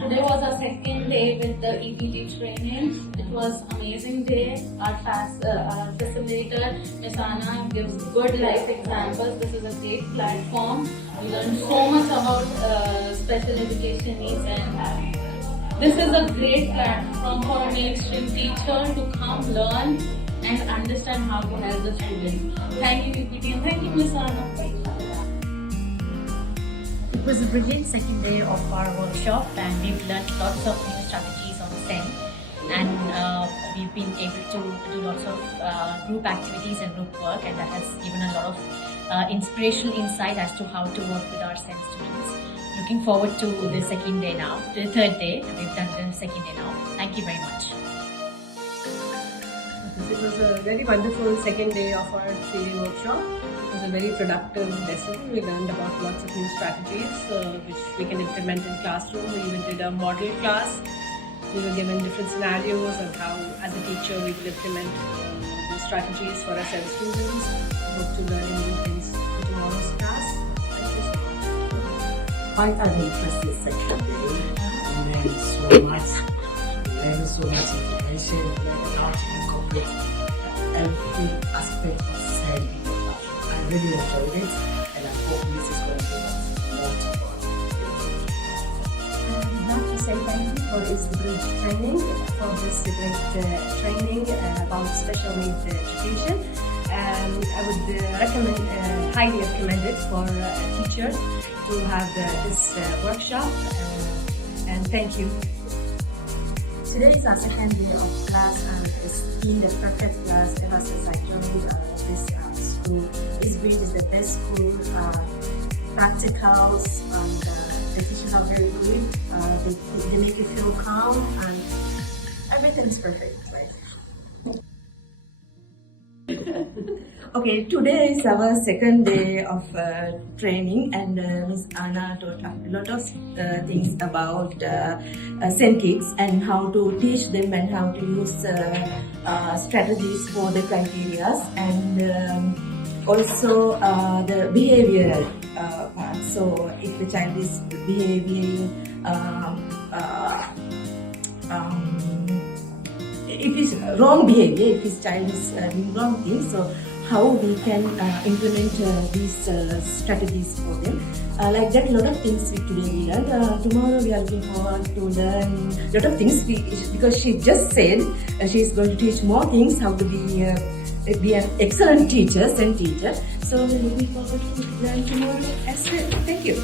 Today was our second day with the EPG training. It was amazing day. Our facilitator, Ms. Anna, gives good life examples. This is a great platform. We learned so much about special education needs, and this is a great platform for a mainstream teacher to come learn and understand how to help the students. Thank you, EPT, and thank you, Ms. Anna. It was a brilliant second day of our workshop, and we've learned lots of new strategies on SEN, and we've been able to do lots of group activities and group work, and that has given a lot of inspirational insight as to how to work with our SEN students. Looking forward to the second day now, the third day. We've done the second day now. Thank you very much. It was a very wonderful second day of our training workshop. It was a very productive lesson. We learned about lots of new strategies which we can implement in classroom. We even did a model class. We were given different scenarios of how, as a teacher, we will implement those strategies for our SEN students. We hope to learn new things for tomorrow's class. Thank you so much. Quite an interesting second day. We learned so much. We learned so much information. We learned how to incorporate every aspect of SEN in the classroom. I really enjoyed it, and I hope this is going to give us more to go. I'd like to say thank you for this great training, about special needs education. I would recommend, highly recommend it for teachers to have this workshop. And thank you. Today is our second day of class, and it's been the perfect class ever since I joined this school. It's great, it's the best school. Practicals and the teachers are very good. They make you feel calm, and everything is perfect. Okay, today is our second day of training, and Ms. Anna taught a lot of things about SEN kids and how to teach them and how to use strategies for the criteria, and also the behavioral part. So if the child is behaving if it's wrong behavior, if his child is doing wrong things, so how we can implement these strategies for them. Like that, a lot of things today we learned. Tomorrow we are looking forward to learn a lot of things because she just said she is going to teach more things, how to be an excellent teacher, SEN teacher. So we are looking forward to learn tomorrow as well. Thank you.